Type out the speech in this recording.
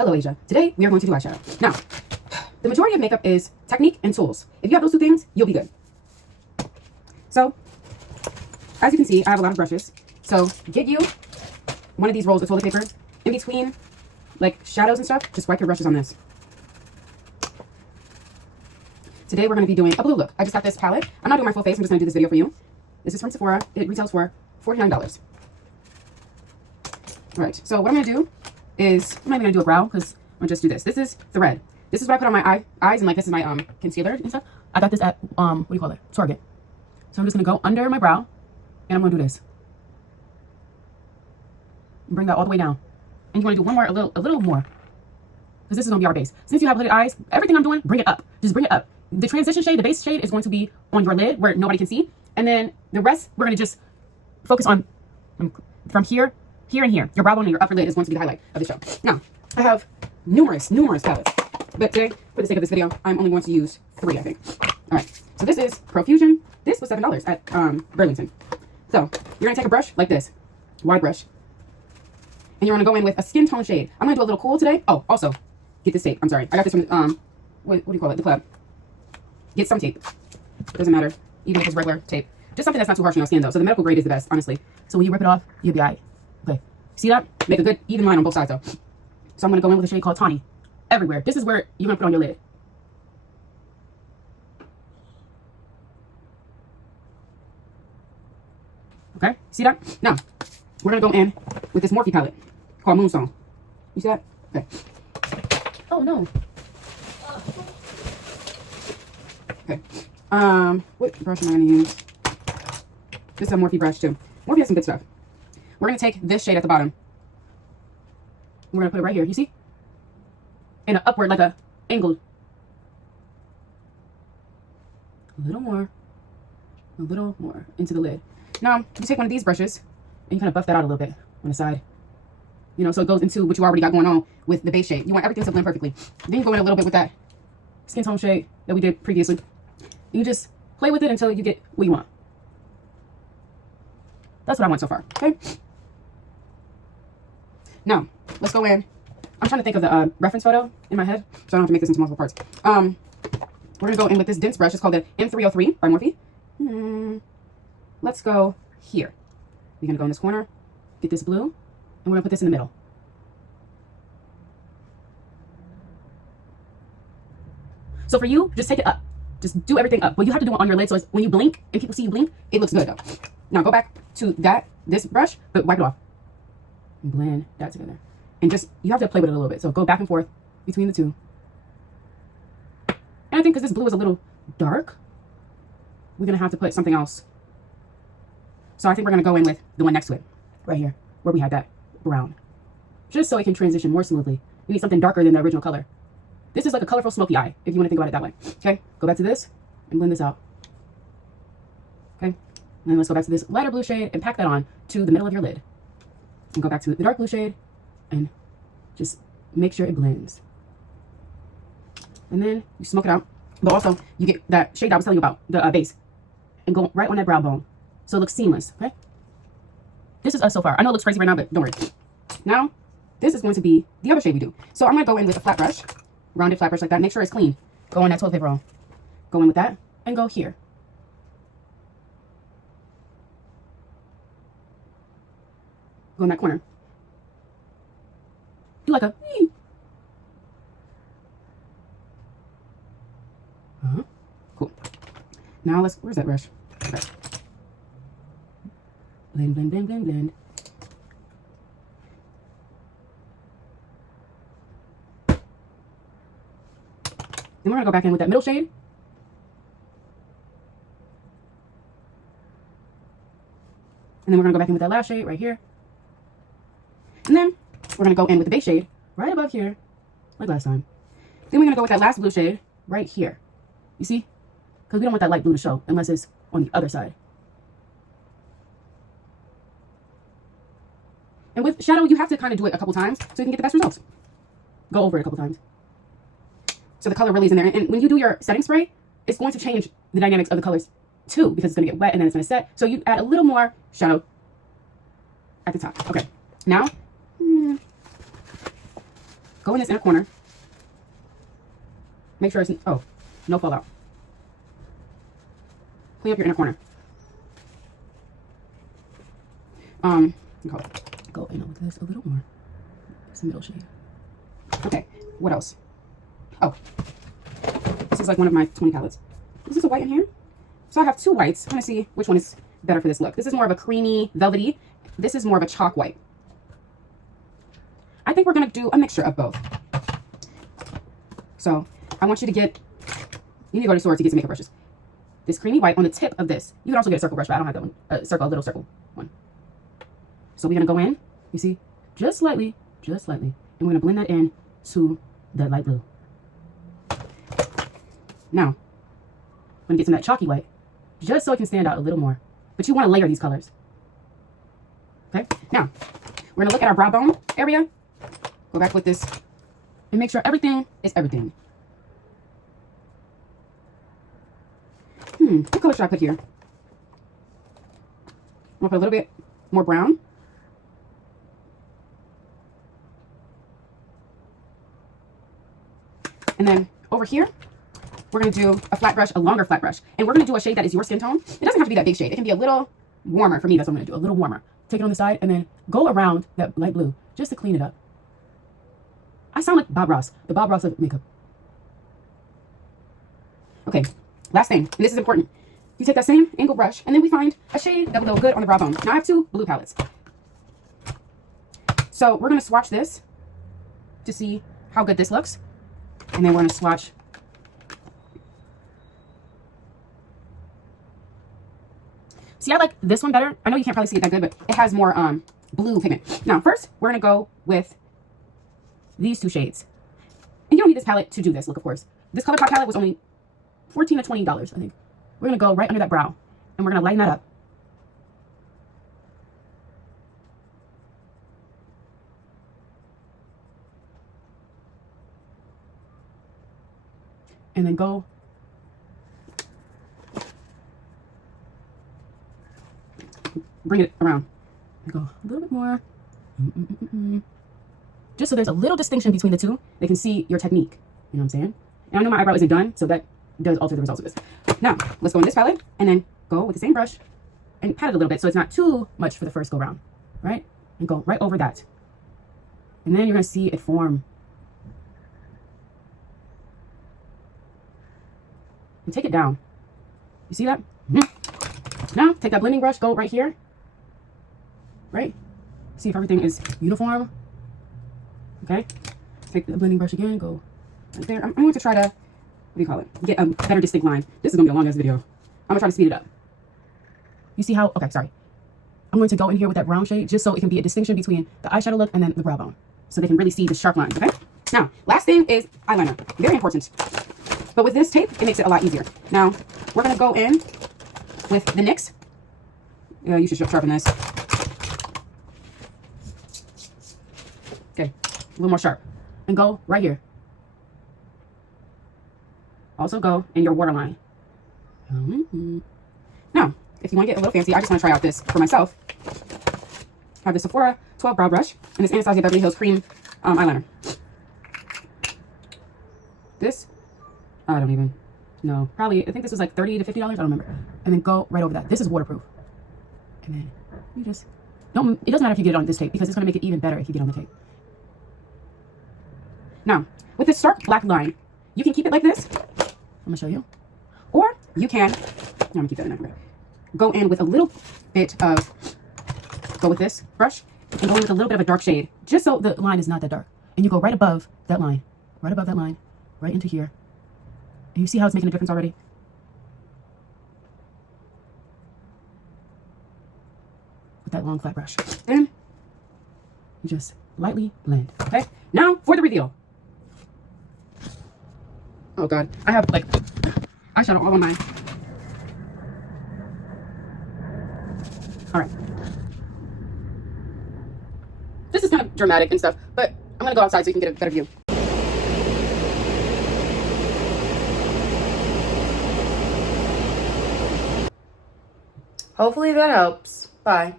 Hello, Asia. Today, we are going to do eyeshadow. Now, the majority of makeup is technique and tools. If you have those two things, you'll be good. So, as you can see, I have a lot of brushes. So, get you one of these rolls of toilet paper. In between, like, shadows and stuff, just wipe your brushes on this. Today, we're going to be doing a blue look. I just got this palette. I'm not doing my full face. I'm just going to do this video for you. This is from Sephora. It retails for $49. All right, so what I'm going to do is, I'm not even going to do a brow because I'm going to just do this. This is Thread. This is what I put on my eyes, and like this is my concealer and stuff. I got this at, what do you call it? Target. So I'm just going to go under my brow, and I'm going to do this. Bring that all the way down. And you want to do one more, a little more. Because this is going to be our base. Since you have hooded eyes, everything I'm doing, bring it up. Just bring it up. The transition shade, the base shade, is going to be on your lid where nobody can see. And then the rest, we're going to just focus on from here, here, and here. Your brow bone and your upper lid is going to be the highlight of the show. Now, I have numerous palettes. But today, for the sake of this video, I'm only going to use 3, I think. All right. So this is Profusion. This was $7 at Burlington. So you're going to take a brush like this, wide brush. And you're going to go in with a skin tone shade. I'm going to do a little cool today. Oh, also, get this tape. I'm sorry. I got this from, what do you call it? The club. Get some tape. Doesn't matter. Even if it's regular tape. Just something that's not too harsh on your skin, though. So the medical grade is the best, honestly. So when you rip it off, you'll be all right. Okay. See that? Make a good, even line on both sides, though. So I'm going to go in with a shade called Tawny. Everywhere. This is where you're going to put on your lid. Okay? See that? Now, we're going to go in with this Morphe palette called Moonstone. You see that? Okay. Oh, no. Okay. What brush am I going to use? This is a Morphe brush, too. Morphe has some good stuff. We're going to take this shade at the bottom. We're going to put it right here. You see? In an upward, like a angled. A little more into the lid. Now, you take one of these brushes and you kind of buff that out a little bit on the side. You know, so it goes into what you already got going on with the base shade. You want everything to blend perfectly. Then you go in a little bit with that skin tone shade that we did previously. You just play with it until you get what you want. That's what I want so far, okay? Now, let's go in. I'm trying to think of the reference photo in my head, so I don't have to make this into multiple parts. We're going to go in with this dense brush. It's called the M303 by Morphe. Let's go here. We're going to go in this corner, get this blue, and we're going to put this in the middle. So for you, just take it up. Just do everything up. But you have to do it on your lid, so when you blink and people see you blink, it looks good, though. Now go back to this brush, but wipe it off. And blend that together. And just, you have to play with it a little bit. So go back and forth between the two. And I think because this blue is a little dark, we're going to have to put something else. So I think we're going to go in with the one next to it. Right here, where we had that brown. Just so it can transition more smoothly. You need something darker than the original color. This is like a colorful smoky eye, if you want to think about it that way. Okay, go back to this and blend this out. Okay, and then let's go back to this lighter blue shade and pack that on to the middle of your lid. And go back to the dark blue shade and just make sure it blends. And then you smoke it out. But also, you get that shade I was telling you about, the base. And go right on that brow bone. So it looks seamless, okay? This is us so far. I know it looks crazy right now, but don't worry. Now, this is going to be the other shade we do. So I'm going to go in with a flat brush. Rounded flat brush like that. Make sure it's clean. Go on that toilet paper roll. Go in with that. And go here. Go in that corner. Do like a... Cool. Now let's... Where's that brush? Okay. Blend, blend, blend, blend, blend. Then we're going to go back in with that middle shade. And then we're going to go back in with that last shade right here. And then we're going to go in with the base shade right above here, like last time. Then we're going to go with that last blue shade right here. You see? Because we don't want that light blue to show unless it's on the other side. And with shadow, you have to kind of do it a couple times so you can get the best results. Go over it a couple times. So the color really is in there. And when you do your setting spray, it's going to change the dynamics of the colors too, because it's going to get wet and then it's going to set. So you add a little more shadow at the top. Okay. Now, go go in this inner corner. Make sure it's, oh, no fallout. Clean up your inner corner. Go in with this a little more. It's a middle shade. Okay, what else? Oh, this is like one of my 20 palettes. This is a white in here. So I have two whites. I'm gonna see which one is better for this look. This is more of a creamy, velvety. This is more of a chalk white. I think we're gonna do a mixture of both. So I want you to get, you need to go to the store to get some makeup brushes. This creamy white on the tip of this. You can also get a circle brush, but I don't have that one. A little circle one. So we're gonna go in, you see, just slightly, and we're gonna blend that in to that light blue. Now, I'm gonna get some of that chalky white, just so it can stand out a little more. But you wanna layer these colors. Okay, now, we're gonna look at our brow bone area. Go back with this and make sure everything is everything. What color should I put here? I'm gonna put a little bit more brown. And then over here, we're gonna do a flat brush, a longer flat brush. And we're gonna do a shade that is your skin tone. It doesn't have to be that big shade. It can be a little warmer. For me, that's what I'm gonna do, a little warmer. Take it on the side and then go around that light blue just to clean it up. I sound like Bob Ross, the Bob Ross of makeup. Okay, last thing, and this is important. You take that same angle brush and then we find a shade that will go good on the brow bone. Now I have two blue palettes. So we're gonna swatch this to see how good this looks. And then we're gonna swatch. See, I like this one better. I know you can't probably see it that good, but it has more blue pigment. Now, first, we're gonna go with these two shades. And you don't need this palette to do this look, of course. This ColourPop palette was only $14 to $20, I think. We're gonna go right under that brow, and we're gonna lighten that up. And then go bring it around and go a little bit more. Just so there's a little distinction between the two. They can see your technique. You know what I'm saying? And I know my eyebrow isn't done, so that does alter the results of this. Now, let's go in this palette and then go with the same brush and pat it a little bit so it's not too much for the first go round, right? And go right over that. And then you're gonna see it form. And take it down. You see that? Now, take that blending brush, go right here. Right? See if everything is uniform. Okay? Take the blending brush again, go right there. I'm going to try to, what do you call it? Get a better distinct line. This is going to be a long ass video. I'm going to try to speed it up. You see how, okay, sorry. I'm going to go in here with that brown shade just so it can be a distinction between the eyeshadow look and then the brow bone. So they can really see the sharp lines, okay? Now, last thing is eyeliner. Very important. But with this tape, it makes it a lot easier. Now, we're going to go in with the NYX. You should sharpen this. Okay, a little more sharp. And go right here. Also go in your waterline. Now, if you want to get a little fancy, I just want to try out this for myself. I have the Sephora 12 brow brush and this Anastasia Beverly Hills cream eyeliner. This, I don't even know. Probably, I think this was like $30 to $50. I don't remember. And then go right over that. This is waterproof. And then you just don't, it doesn't matter if you get it on this tape because it's going to make it even better if you get on the tape. Now, with this stark black line, you can keep it like this. I'm going to show you. Or you can, I'm going to keep that in there. Go in with a little bit of, go with this brush and go in with a little bit of a dark shade just so the line is not that dark. And you go right above that line, right into here. And you see how it's making a difference already? With that long flat brush. Then you just lightly blend, okay? Now for the reveal. Oh God, I have like eyeshadow all on mine. All right. This is kind of dramatic and stuff, but I'm gonna go outside so you can get a better view. Hopefully that helps. Bye.